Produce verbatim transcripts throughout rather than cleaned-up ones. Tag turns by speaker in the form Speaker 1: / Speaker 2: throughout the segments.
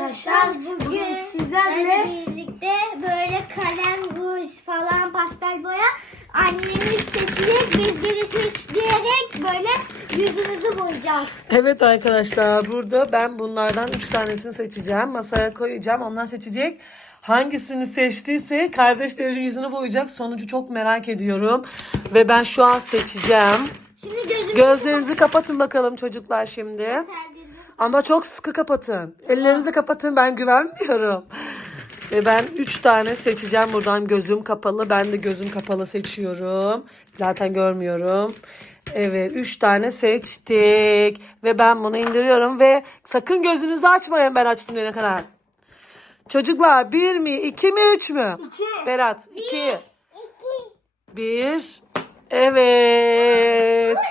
Speaker 1: arkadaşlar. Bugün sizlerle
Speaker 2: birlikte böyle kalem, ruj falan, pastel boya annemiz seçecek. Biz bir iki üç diyerek böyle yüzümüzü boyayacağız.
Speaker 3: Evet arkadaşlar, burada ben bunlardan üç tanesini seçeceğim. Masaya koyacağım. Onlar seçecek. Hangisini seçtiyse kardeşlerin yüzünü boyayacak. Sonucu çok merak ediyorum. Ve ben şu an seçeceğim.
Speaker 2: Şimdi gözümü
Speaker 3: Gözlerinizi kapatın bakalım çocuklar şimdi. Ama çok sıkı kapatın. Ellerinizi kapatın, ben güvenmiyorum. Ve ben üç tane seçeceğim buradan, gözüm kapalı. Ben de gözüm kapalı seçiyorum. Zaten görmüyorum. Evet, üç tane seçtik. Ve ben bunu indiriyorum ve sakın gözünüzü açmayın ben açtım diyene kadar. Çocuklar bir mi, iki mi, üç mü?
Speaker 1: İki.
Speaker 3: Berat, iki.
Speaker 2: iki.
Speaker 3: Bir. Evet.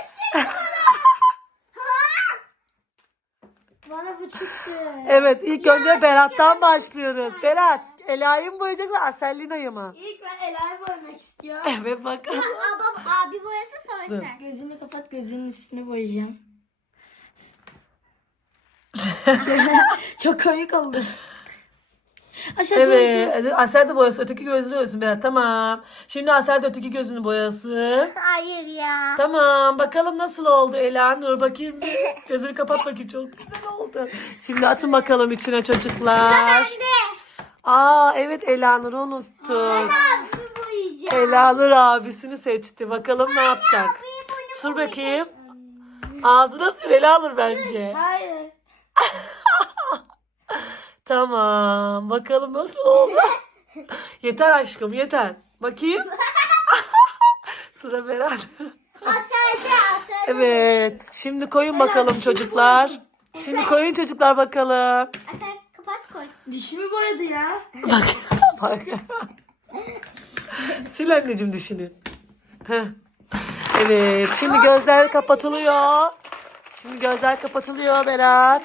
Speaker 2: Bana bu çıktı.
Speaker 3: Evet, ilk önce Berat'tan başlıyoruz. Berat, Ela'yı mı boyayacaksın, Asellina'yı mı?
Speaker 1: İlk ben Ela'yı boyamak istiyorum.
Speaker 3: Evet, bakalım.
Speaker 2: Babam abi boyası sonra
Speaker 3: Dur.
Speaker 2: sen.
Speaker 1: Gözünü kapat, gözünün üstünü boyayacağım. Çok komik oldu. Aşağı
Speaker 3: Evet, Asel de boyasın, öteki gözünü boyasın Berat. Tamam. Şimdi Asel de öteki gözünü boyasın.
Speaker 2: Hayır ya.
Speaker 3: Tamam, bakalım nasıl oldu Ela Nur, bakayım bir. Gözünü kapat bakayım, çok güzel oldu. Şimdi atın bakalım içine çocuklar.
Speaker 2: Ben de.
Speaker 3: Aa evet, Ela Nur'u unuttuk.
Speaker 2: Abimi boyayacağım.
Speaker 3: Ela Nur abisini seçti. Bakalım ne yapacak. Sür bakayım. Ağzına sür Ela Nur bence.
Speaker 1: Hayır.
Speaker 3: Tamam. Bakalım nasıl oldu. Yeter aşkım, yeter. Bakayım. Sıra Berat.
Speaker 2: Aselce aselce.
Speaker 3: Evet. Şimdi koyun bakalım çocuklar. Şimdi koyun çocuklar bakalım.
Speaker 2: Asel kapat koy.
Speaker 1: Dişimi boyadı ya.
Speaker 3: Bak. Bak. Sil anneciğim dişini. Heh. Evet. Şimdi gözler kapatılıyor. Şimdi gözler kapatılıyor Berat.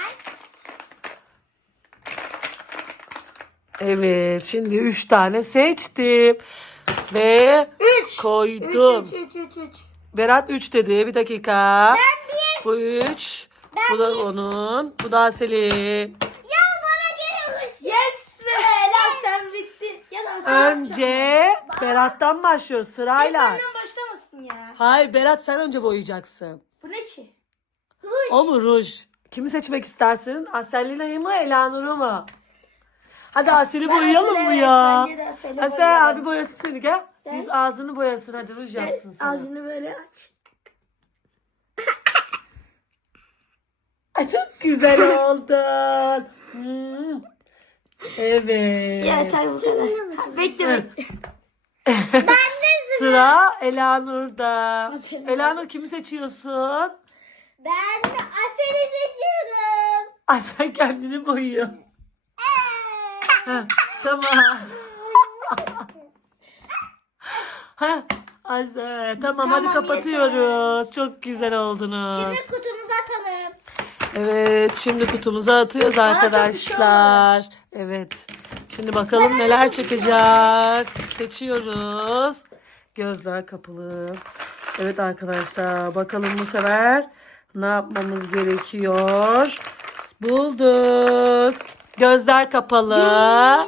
Speaker 3: Evet. Şimdi üç tane seçtim. Ve koydum.
Speaker 1: Üç, üç, üç, üç.
Speaker 3: Berat üç dedi. Bir dakika.
Speaker 2: Ben bir.
Speaker 3: Bu üç. Bu da onun. Bu da Selin.
Speaker 2: Ya bana geliyormuş.
Speaker 1: Yes be Ela, sen bittin. Ya da sen
Speaker 3: Önce Berat'tan başlıyor sırayla.
Speaker 1: Benden başlamasın ya.
Speaker 3: Hayır Berat, sen önce boyayacaksın.
Speaker 1: Bu ne ki?
Speaker 2: Ruj.
Speaker 3: O mu ruj? Kimi seçmek istersin? Aselina'yı mı, Elanur'u mu? Hadi Asel'i boyayalım mı
Speaker 1: Asel'i,
Speaker 3: ya?
Speaker 1: bence de Asel'i
Speaker 3: Asel
Speaker 1: boyayalım.
Speaker 3: abi boyasın seni, gel. Yüz ağzını boyasın, hadi ruj yapsın sana.
Speaker 1: Ağzını böyle aç.
Speaker 3: Ay, çok güzel oldun. Hmm. Evet.
Speaker 1: Yeter bu kadar. Bekle bekle.
Speaker 3: Sıra Elanur'da.
Speaker 1: Asel'in
Speaker 3: Elanur, kimi seçiyorsun?
Speaker 2: Ben Asel'i seçiyorum.
Speaker 3: Ay, sen kendini boyuyor. Heh, tamam. Heh, Asel, tamam, hadi kapatıyoruz. Çok güzel oldunuz.
Speaker 2: Şimdi kutumuza atalım.
Speaker 3: Evet, şimdi kutumuza atıyoruz
Speaker 1: çok
Speaker 3: arkadaşlar. Evet. Şimdi bakalım neler çıkacak. Seçiyoruz. Gözler kapalı. Evet arkadaşlar, bakalım bu sefer ne yapmamız gerekiyor. Bulduk. Gözler kapalı.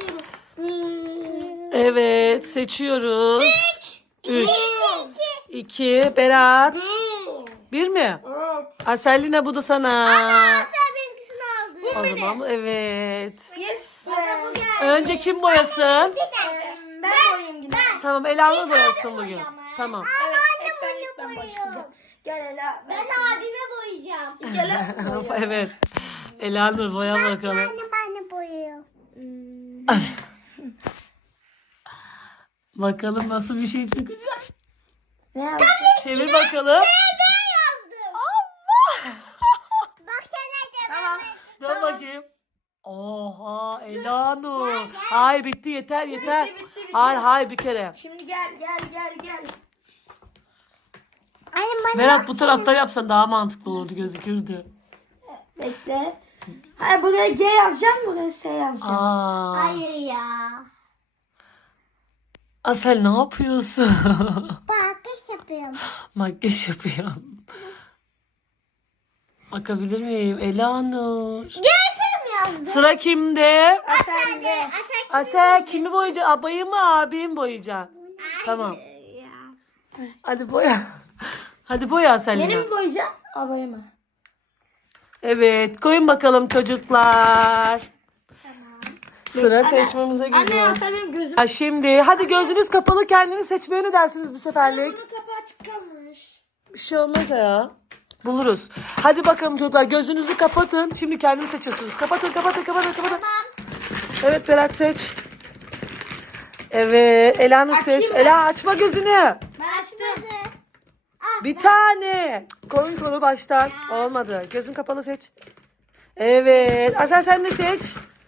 Speaker 3: Evet, seçiyoruz. Üç. İki. Berat. Bir mi?
Speaker 2: Evet.
Speaker 3: Aselina, bu da sana.
Speaker 2: Asel benimkisini aldı.
Speaker 3: O zaman bu- evet.
Speaker 1: Yes
Speaker 2: Bana bu
Speaker 1: be.
Speaker 2: geldi.
Speaker 3: Önce kim boyasın?
Speaker 1: Ben boyayayım yine.
Speaker 3: Tamam, Elanur boyasın bugün. Tamam.
Speaker 1: Evet, hep ben ilk ben başlayacağım. Gel Ela.
Speaker 2: Ben abime boyayacağım.
Speaker 1: Gel Ela.
Speaker 3: Evet. Elanur boya bakalım.
Speaker 2: Ben de boyuyorum.
Speaker 3: Bakalım nasıl bir şey çıkacak.
Speaker 1: Ne yaptın?
Speaker 3: Çevir bakalım.
Speaker 2: Ben yazdım. Allah. Bak sen nerede?
Speaker 1: Tamam.
Speaker 3: Dön bakayım. Oha Elanur. Hayır, bitti, yeter yeter.
Speaker 1: Bitti, bitti, bitti.
Speaker 3: Hayır hayır, bir kere.
Speaker 1: Şimdi gel gel gel gel.
Speaker 2: Annem bana
Speaker 3: Berat, bu tarafta yapsan daha mantıklı olurdu, gözükürdü.
Speaker 1: Bekle. Hayır, buraya G yazacağım, buraya S yazacağım.
Speaker 3: Aa.
Speaker 2: Hayır ya.
Speaker 3: Asel, ne yapıyorsun?
Speaker 2: Bakış yapıyorum.
Speaker 3: Makyaj yapıyorsun. Bakabilir miyim? Elanur.
Speaker 2: Gelsem yazdım.
Speaker 3: Sıra kimde?
Speaker 2: Asel de.
Speaker 3: Asel kimi boyayacaksın? Abayı mı abim mi boyayacaksın? Tamam. Hadi boya. Hadi boya Asel'ina.
Speaker 1: Benim mi boyayacaksın? Abayı mı?
Speaker 3: Evet, koyun bakalım çocuklar. Sıra
Speaker 1: Anne-
Speaker 3: seçmemize
Speaker 1: Anne
Speaker 3: geliyor.
Speaker 1: ya sen benim gözüm.
Speaker 3: Ha, şimdi hadi gözünüz kapalı kendini seçmeye ne dersiniz bu seferlik?
Speaker 1: Bunun kapağı açık kalmış.
Speaker 3: Bir şey olmaz ya. Buluruz. Hadi bakalım çocuklar gözünüzü kapatın. Şimdi kendiniz seçiyorsunuz. Kapatın kapatın kapatın kapatın. Evet Berat seç. Evet Ela'nı seç.
Speaker 1: Açayım mı?
Speaker 3: Ela açma gözünü.
Speaker 1: Ben açtım.
Speaker 3: Bir tane. Koyun konu baştan. Olmadı. Gözün kapalı seç. Evet. Asel sen de seç.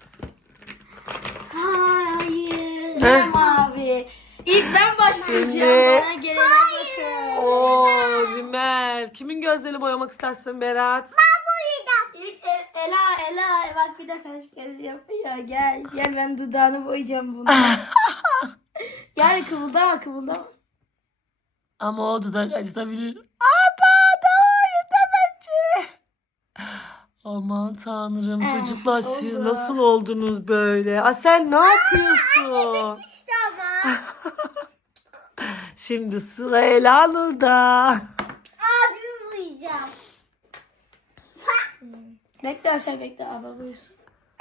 Speaker 2: Hayır.
Speaker 3: Heh.
Speaker 1: Mavi. İlk ben başlayacağım.
Speaker 3: Şimdi-
Speaker 1: Bana gelene bakın.
Speaker 3: Oo Rimel. Kimin gözlerini boyamak istersin Berat?
Speaker 1: İlk El- Ela Ela bak bir de kaş kez yapıyor. Gel gel ben dudağını boyayacağım bunu. Gel kıvıldama kıvıldama.
Speaker 3: Ama o dudak acıtabilir. Aba da yeter bence. Aman tanrım çocuklar siz
Speaker 1: oldu.
Speaker 3: nasıl oldunuz böyle? Asel ne yapıyorsun?
Speaker 2: İşte ama.
Speaker 3: Şimdi sıra Elanur'da.
Speaker 2: Abimi boyayacağım.
Speaker 1: Bekle aşağı bekle abi buyursun.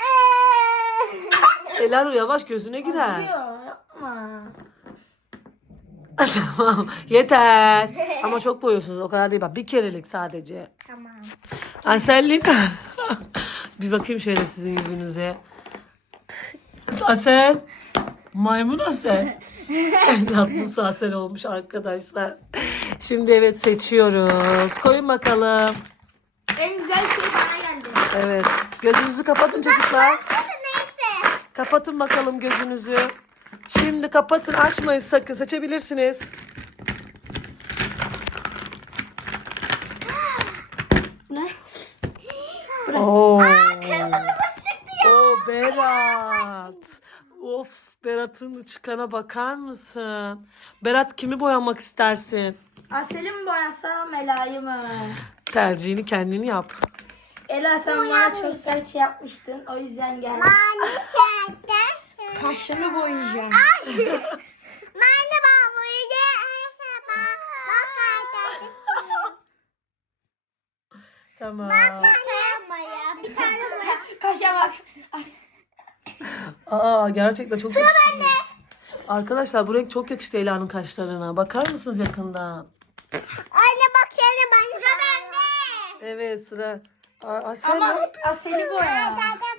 Speaker 3: Elanur yavaş gözüne girer.
Speaker 1: Yok yapma.
Speaker 3: Tamam yeter. Ama çok boyuyorsunuz o kadar değil bak bir kerelik sadece.
Speaker 2: Tamam.
Speaker 3: Asel'in bir bakayım şöyle sizin yüzünüze. Asel. Maymun Asel. Tatlısı Asel olmuş arkadaşlar. Şimdi evet seçiyoruz. Koyun bakalım.
Speaker 1: En güzel şey bana geldi.
Speaker 3: Evet. Gözünüzü kapatın çocuklar.
Speaker 2: Neyse.
Speaker 3: Kapatın bakalım gözünüzü. Şimdi kapatın açmayın sakın seçebilirsiniz.
Speaker 1: Ne?
Speaker 3: Oo.
Speaker 2: Kız çıktı ya.
Speaker 3: Oo Berat. Of Berat'ın çıkana bakar mısın? Berat kimi boyamak istersin?
Speaker 1: Asel'i mi boyasam Ela'yı mı?
Speaker 3: Tercihini kendini yap.
Speaker 1: Ela sen bana çok sert şey yapmıştın. O yüzden geldim.
Speaker 2: Mani şerden.
Speaker 1: Kaşını boyayacağım.
Speaker 2: Mani baba boyayacağım. Bak arkadaşım.
Speaker 3: Tamam.
Speaker 2: Yapma ya. Bir tane boya.
Speaker 1: Kaşa bak. Ay,
Speaker 3: Aa gerçekten çok yakıştı. Arkadaşlar bu renk çok yakıştı Ela'nın kaşlarına. Bakar mısınız yakından?
Speaker 2: Anne bak şöyle ben. Sıra bende.
Speaker 3: Evet sıra. Aa, Asel ne
Speaker 1: ama
Speaker 3: yapıyorsun?
Speaker 1: Asel'i boya.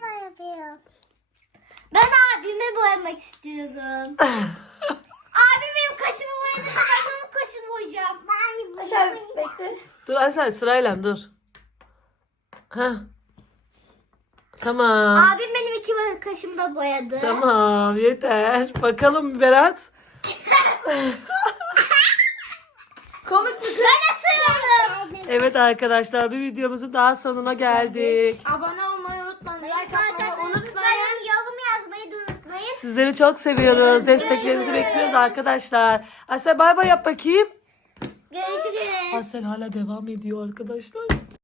Speaker 2: Ben abimi boyamak istiyorum. Abim benim kaşımı boyadı. Ben onun kaşını boyayacağım. Ben
Speaker 1: Aşağı bekle.
Speaker 3: Dur Asel sırayla dur. Heh. Tamam.
Speaker 2: Abim benim iki kaşımı da boyadı.
Speaker 3: Tamam yeter. Bakalım Berat.
Speaker 1: Komik bir kız.
Speaker 2: Ben atıyorum.
Speaker 3: Evet arkadaşlar bir videomuzun daha sonuna geldik.
Speaker 1: Abone olmayı unutmayın. Like atmayı unutmayın.
Speaker 2: Unutmayın. Yorum yazmayı da unutmayın.
Speaker 3: Sizleri çok seviyoruz. Desteklerinizi bekliyoruz arkadaşlar. Asel bay bay yap bakayım.
Speaker 2: Görüşürüz.
Speaker 3: Asel hala devam ediyor arkadaşlar.